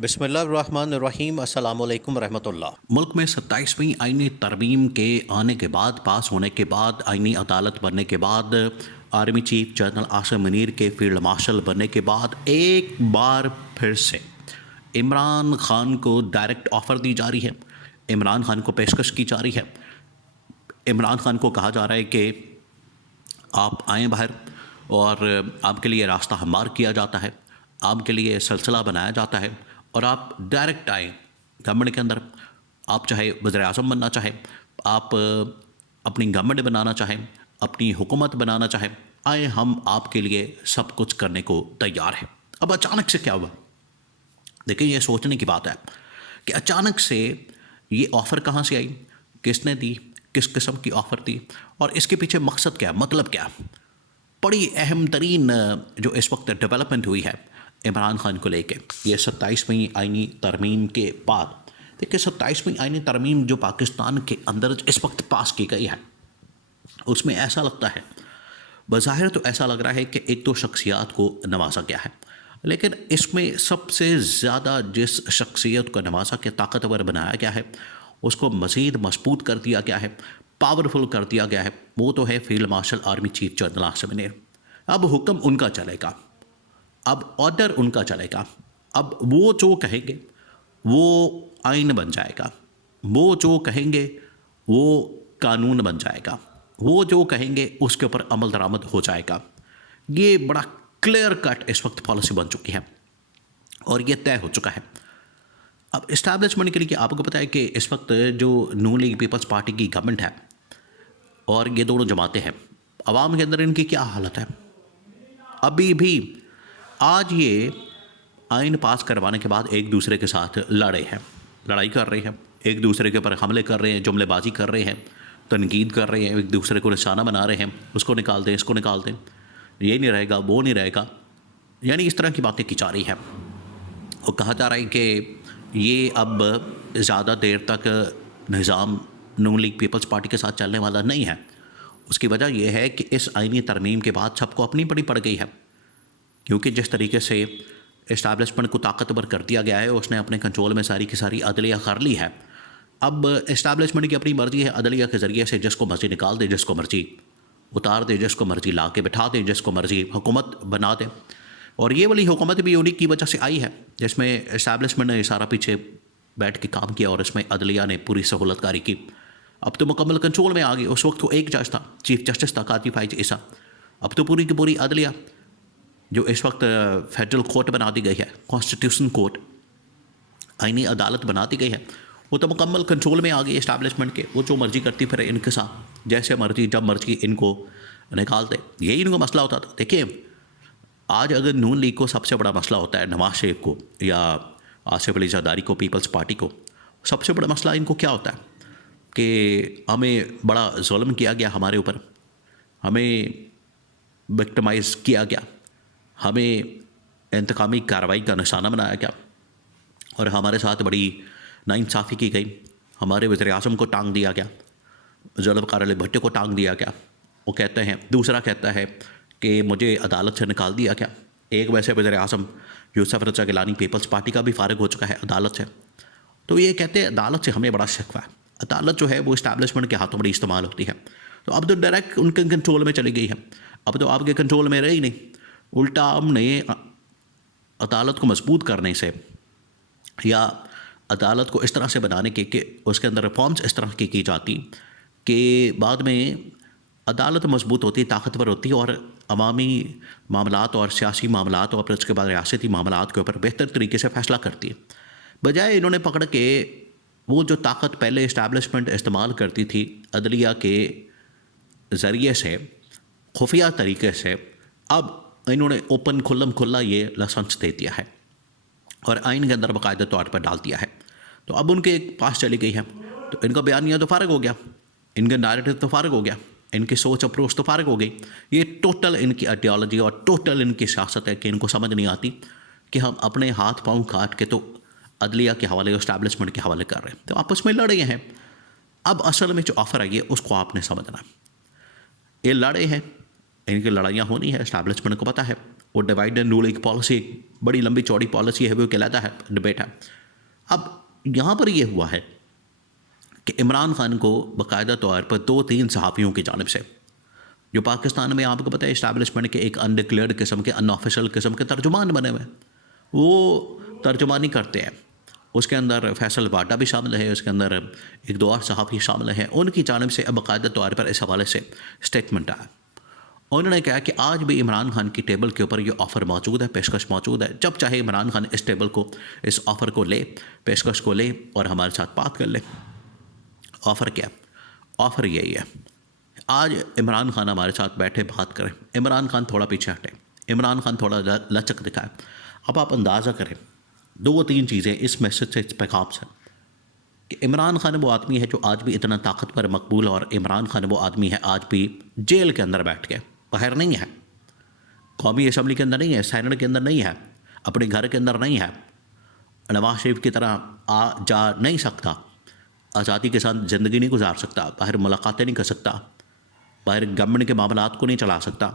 बिस्मिल्लाहिर्रहमानिर्रहीम अस्सलामुअलैकुम रहमतुल्लाह। मुल्क में 27वीं आईनी तरमीम के आने के बाद, पास होने के बाद, आईनी अदालत बनने के बाद, army chief general Asim Munir के फील्ड मार्शल बनने के बाद एक बार फिर से इमरान खान को डायरेक्ट ऑफ़र दी जा रही है। इमरान खान को पेशकश की जा रही है। इमरान खान को कहा जा रहा है कि आप आएँ बाहर और आपके लिए रास्ता हमवार किया जाता है, आपके लिए सिलसिला बनाया जाता है और आप डायरेक्ट आएँ गवर्नमेंट के अंदर। आप चाहे वज़ीर-ए-आज़म बनना चाहें, आप अपनी गवर्नमेंट बनाना चाहें, अपनी हुकूमत बनाना चाहें, आए हम आपके लिए सब कुछ करने को तैयार हैं। अब अचानक से क्या हुआ? देखिए, ये सोचने की बात है कि अचानक से ये ऑफ़र कहाँ से आई, किसने दी, किस किस्म की ऑफ़र दी और इसके पीछे मकसद क्या है, मतलब क्या है? बड़ी अहम तरीन जो इस वक्त डेवलपमेंट हुई है इमरान खान को लेके, ये 27वीं आईनी तरमीम के बाद। देखिए, 27वीं आईनी तरमीम जो पाकिस्तान के अंदर इस वक्त पास की गई है, उसमें ऐसा लगता है, बज़ाहिर तो ऐसा लग रहा है कि एक दो शख्सियात को नवाजा गया है, लेकिन इसमें सबसे ज़्यादा जिस शख्सियत को नवाजा के ताकतवर बनाया गया है, उसको मज़ीद मजबूत कर दिया गया है, पावरफुल कर दिया गया है, वो तो है field marshal army chief general Asim Munir. अब हुक्म उनका चलेगा, अब ऑर्डर उनका चलेगा, अब वो जो कहेंगे वो आइन बन जाएगा, वो जो कहेंगे वो कानून बन जाएगा, वो जो कहेंगे उसके ऊपर अमल दरामद हो जाएगा। ये बड़ा क्लियर कट इस वक्त पॉलिसी बन चुकी है और ये तय हो चुका है। अब इस्टेब्लिशमेंट के लिए आपको पता है कि इस वक्त जो नून लीग पीपल्स पार्टी की गवर्नमेंट है और ये दोनों जमातें हैं, अवाम के अंदर इनकी क्या हालत है? अभी भी आज ये आइन पास करवाने के बाद एक दूसरे के साथ लड़े हैं, लड़ाई कर रहे हैं, एक दूसरे के ऊपर हमले कर रहे हैं, जुमलेबाजी कर रहे हैं, तनकीद कर रहे हैं, एक दूसरे को निशाना बना रहे हैं, उसको निकाल दें, इसको निकाल दें, ये नहीं रहेगा, वो नहीं रहेगा, यानी इस तरह की बातें की जा रही हैं। और कहा जा रहा है कि ये अब ज़्यादा देर तक निज़ाम नून लीग पीपल्स पार्टी के साथ चलने वाला नहीं है। उसकी वजह यह है कि इस आईनी तरमीम के बाद सबको अपनी पड़ी पड़ गई है, क्योंकि जिस तरीके से इस्टेब्लिशमेंट को ताकतवर कर दिया गया है, उसने अपने कंट्रोल में सारी की सारी अदलिया कर ली है। अब इस्टेब्लिशमेंट की अपनी मर्ज़ी है, अदलिया के ज़रिए से जिसको मर्ज़ी निकाल दे, जिसको मर्ज़ी उतार दे, जिसको मर्ज़ी ला के बिठा दे, जिसको मर्ज़ी हुकूमत बना दे। और ये वाली हुकूमत भी उन्हीं की वजह से आई है, जिसमें इस्टेब्लिशमेंट ने सारा पीछे बैठ के काम किया और इसमें अदलिया ने पूरी सहूलतकारी की। अब तो मुकम्मल कंट्रोल में आ गई। उस वक्त तो एक जज था, चीफ जस्टिस था काजी फाइज ईसा। अब तो पूरी की पूरी अदलिया जो इस वक्त फेडरल कोर्ट बना दी गई है, कॉन्स्टिट्यूशन कोर्ट, आईनी अदालत बना दी गई है, वो तो मुकम्मल कंट्रोल में आ गई इस्टेब्लिशमेंट के। वो जो मर्ज़ी करती फिर इनके साथ, जैसे मर्ज़ी जब मर्ज़ी इनको निकालते, यही इनको मसला होता था। देखिए, आज अगर नून लीग को सबसे बड़ा मसला होता है, नवाज शरीफ को या आसिफ अली ज़रदारी को, पीपल्स पार्टी को, सबसे बड़ा मसला इनको क्या होता है कि हमें बड़ा जुल्म किया गया, हमारे ऊपर हमें विक्टिमाइज़ किया गया, हमें इंतकामी कार्रवाई का निशाना बनाया गया और हमारे साथ बड़ी नाइंसाफ़ी की गई, हमारे वज़ीर-ए-आज़म को टांग दिया गया, जुल्फ़िकार अली भुट्टो को टांग दिया गया। वो कहते हैं, दूसरा कहता है कि मुझे अदालत से निकाल दिया गया। एक वैसे वज़ीर-ए-आज़म यूसुफ रज़ा गिलानी पीपल्स पार्टी का भी फ़ारिग हो चुका है अदालत से। तो ये कहते हैं अदालत से हमें बड़ा शिकवा है, अदालत जो है वो इस्टेब्लिशमेंट के हाथों बड़ी इस्तेमाल होती है। तो अब तो डायरेक्ट उनके कंट्रोल में चली गई है, अब तो आपके कंट्रोल में रही नहीं। उल्टा हमने अदालत को मजबूत करने से या अदालत को इस तरह से बनाने के कि उसके अंदर रिफॉर्म्स इस तरह की जाती कि बाद में अदालत मजबूत होती, ताकतवर होती और अवामी मामलात और सियासी मामलात और फिर उसके बाद रियासती मामलात के ऊपर बेहतर तरीके से फ़ैसला करती है। बजाय इन्होंने पकड़ के वो जो ताकत पहले इस्टेब्लिशमेंट इस्तेमाल करती थी अदलिया के ज़रिए से, खुफिया तरीके से, अब इन्होंने ओपन खुल्ला ये लाइसेंस दे दिया है और आइन के अंदर बाकायदा तौर पर डाल दिया है। तो अब उनके पास चली गई है, तो इनका बयानिया तो फ़ारिग हो गया, इनका नैरेटिव तो फ़ारिग हो गया, इनकी सोच अप्रोच तो फ़ारिग हो गई। ये टोटल इनकी आइडियोलॉजी और टोटल इनकी सियासत है कि इनको समझ नहीं आती कि हम अपने हाथ पाँव काट के तो अदलिया के हवाले, इस्टेब्लिशमेंट के हवाले कर रहे हैं, तो आपस में लड़े हैं। अब असल में जो ऑफ़र आई है उसको आपने समझना। ये लड़े हैं, इनकी लड़ाइयाँ होनी है, इस्टेब्लिशमेंट को पता है, वो डिवाइड एंड रूल एक पॉलिसी, एक बड़ी लंबी चौड़ी पॉलिसी है, वो कहलाता है, डिबेट है। अब यहाँ पर ये हुआ है कि इमरान खान को बाकायदा तौर पर 2-3 सहाफ़ियों की जानिब से, जो पाकिस्तान में आपको पता है इस्टेब्लिशमेंट के एक अनडिक्लेयर्ड किस्म के, अनऑफिशियल किस्म के तर्जुमान बने हुए हैं, वो तर्जुमानी करते हैं। उसके अंदर फैसल बाटा भी शामिल है, उसके अंदर एक दो और सहाफ़ी शामिल हैं। उनकी जानिब से अब बाकायदा तौर पर इस हवाले से स्टेटमेंट आया। उन्होंने कहा कि आज भी इमरान खान की टेबल के ऊपर ये ऑफ़र मौजूद है, पेशकश मौजूद है। जब चाहे इमरान खान इस टेबल को, इस ऑफ़र को ले, पेशकश को ले और हमारे साथ बात कर ले। ऑफ़र क्या? ऑफ़र यही है, आज इमरान खान हमारे साथ बैठे बात करें, इमरान खान थोड़ा पीछे हटे, इमरान खान थोड़ा लचक दिखाए। अब आप अंदाज़ा करें 2-3 चीज़ें इस मैसेज से, इस पैगाम से, कि इमरान खान वो आदमी है जो आज भी इतना ताकतवर, मकबूल, और इमरान खान वो आदमी है आज भी जेल के अंदर बैठ के, बाहर नहीं है, कौमी असम्बली के अंदर नहीं है, सेनेट के अंदर नहीं है, अपने घर के अंदर नहीं है, नवाज शरीफ की तरह आ जा नहीं सकता, आज़ादी के साथ ज़िंदगी नहीं गुजार सकता, बाहर मुलाकातें नहीं कर सकता, बाहर गवर्नमेंट के मामलात को नहीं चला सकता।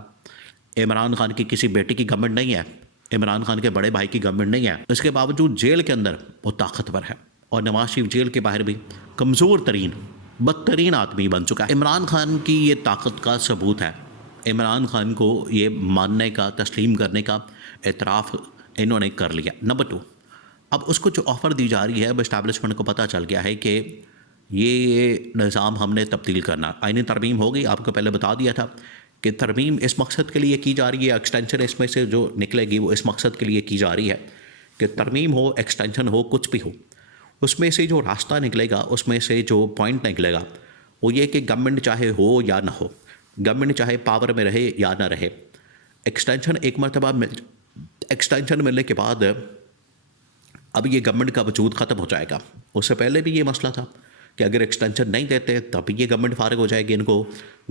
इमरान खान की किसी बेटी की गवर्नमेंट नहीं है, इमरान खान के बड़े भाई की गवर्नमेंट नहीं है, इसके बावजूद जेल के अंदर वो ताकतवर है। और नवाज शरीफ जेल के बाहर भी कमज़ोर तरीन, बदतरीन आदमी बन चुका है। इमरान खान की ये ताकत का सबूत है, इमरान खान को ये मानने का, तस्लीम करने का एतराफ़ इन्होंने कर लिया। नंबर 2, अब उसको जो ऑफ़र दी जा रही है, अब इस्टेब्लिशमेंट को पता चल गया है कि ये निज़ाम हमने तब्दील करना, आईनी तरमीम हो गई। आपको पहले बता दिया था कि तरमीम इस मकसद के लिए की जा रही है, एक्सटेंशन इसमें से जो निकलेगी वो इस मकसद के लिए की जा रही है कि तरमीम हो, एक्सटेंशन हो, कुछ भी हो, उसमें से जो रास्ता निकलेगा, उसमें से जो पॉइंट निकलेगा वो ये कि गवर्नमेंट चाहे हो या ना हो, गवर्नमेंट चाहे पावर में रहे या ना रहे, एक्सटेंशन एक मरतबा एक्सटेंशन मिलने के बाद अब ये गवर्नमेंट का वजूद ख़त्म हो जाएगा। उससे पहले भी ये मसला था कि अगर एक्सटेंशन नहीं देते तब ये गवर्नमेंट फारिग हो जाएगी, इनको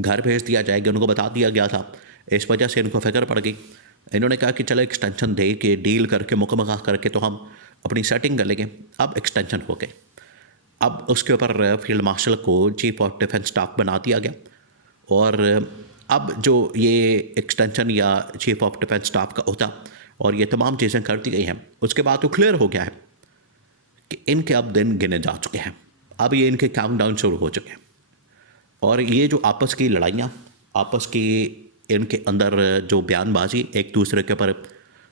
घर भेज दिया जाएगा, उनको बता दिया गया था। इस वजह से इनको फ़िक्र पड़ गई, इन्होंने कहा कि चलो एक्सटेंशन दे के, डील करके, मुकम्मल करके तो हम अपनी सेटिंग कर लेंगे। अब एक्सटेंशन हो गए, अब उसके ऊपर फील्ड मार्शल को चीफ ऑफ डिफेंस स्टाफ बना दिया गया। और अब जो ये एक्सटेंशन या चीफ ऑफ डिफेंस स्टाफ का होता और ये तमाम चीज़ें कर दी गई हैं, उसके बाद तो क्लियर हो गया है कि इनके अब दिन गिने जा चुके हैं, अब ये इनके काउंटडाउन शुरू हो चुके हैं। और ये जो आपस की लड़ाइयाँ, आपस की इनके अंदर जो बयानबाजी, एक दूसरे के ऊपर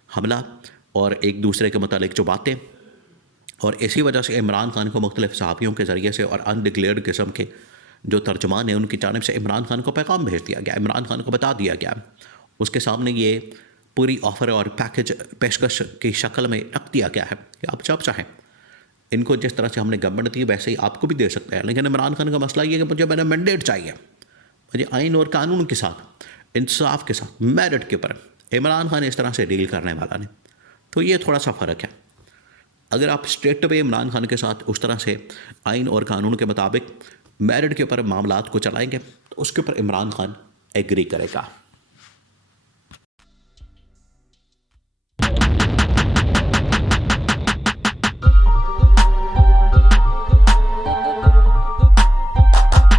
हमला और एक दूसरे के मुतालिक जो बातें, और इसी वजह से इमरान खान को मुख्तलिफ सहाफ़ियों के ज़रिए से और अनडिक्लेयर्ड किस्म के जो तर्जुमान हैं उनकी जानिब से इमरान खान को पैगाम भेज दिया गया, इमरान खान को बता दिया गया, उसके सामने ये पूरी ऑफ़र और पैकेज पेशकश की शक्ल में रख दिया गया है कि आप जब चाहें इनको, जिस तरह से हमने गवर्नमेंट दी वैसे ही आपको भी दे सकते हैं। लेकिन इमरान खान का मसला ये है कि मुझे मेरा मैंडेट चाहिए, मुझे आइन और कानून के साथ, इंसाफ के साथ, मेरिट के ऊपर। इमरान खान इस तरह से डील करने वाला नहीं, तो ये थोड़ा सा फ़र्क है। अगर आप स्ट्रेट पे इमरान खान के साथ उस तरह से आइन और कानून के मुताबिक मेरिट के ऊपर मामलात को चलाएंगे तो उसके ऊपर इमरान खान एग्री करेगा।